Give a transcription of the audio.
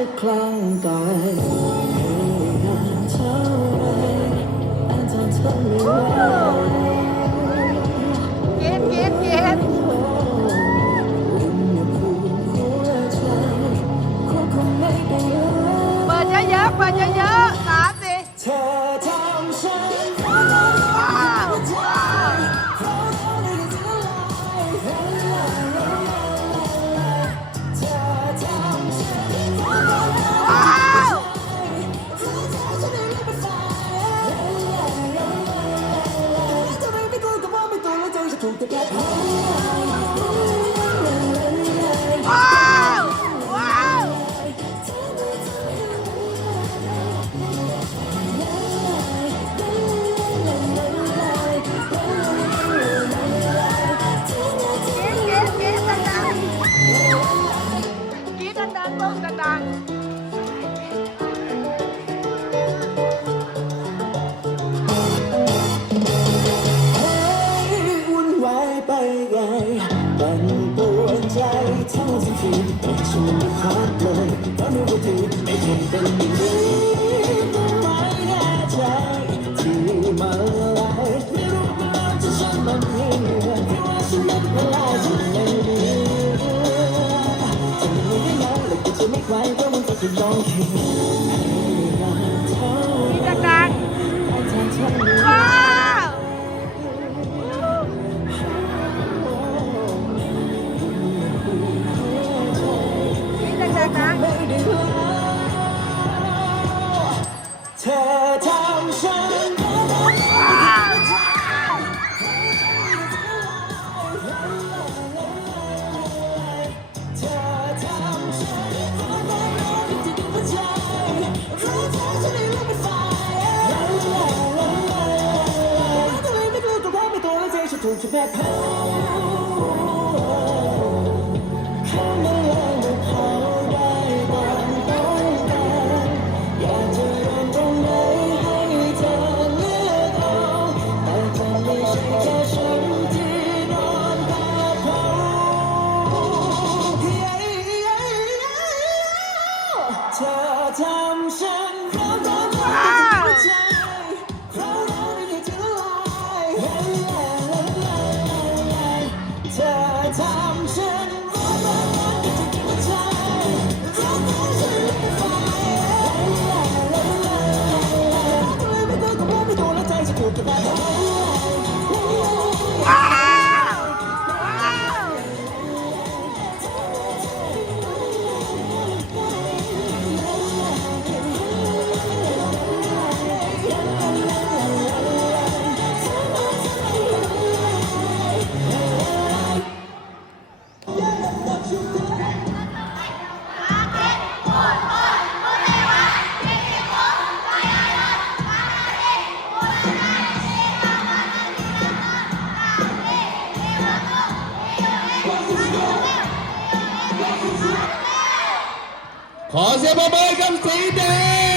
จะคลั่งกายนานเท่าไรอาจารย์ทนไม่ไหวเย็นเย็นเย็นเปิดเยอะๆเปิดเยอะๆสามสิ งกระดังวุ่นวายไปไงปั่นปวนใจทั้งสิ้นฉันไม่พัเลยเพรไม่รู้ที่ไม่เห็นเป็ don't you back home. と。خواجہ بابا اعظم سعید ہے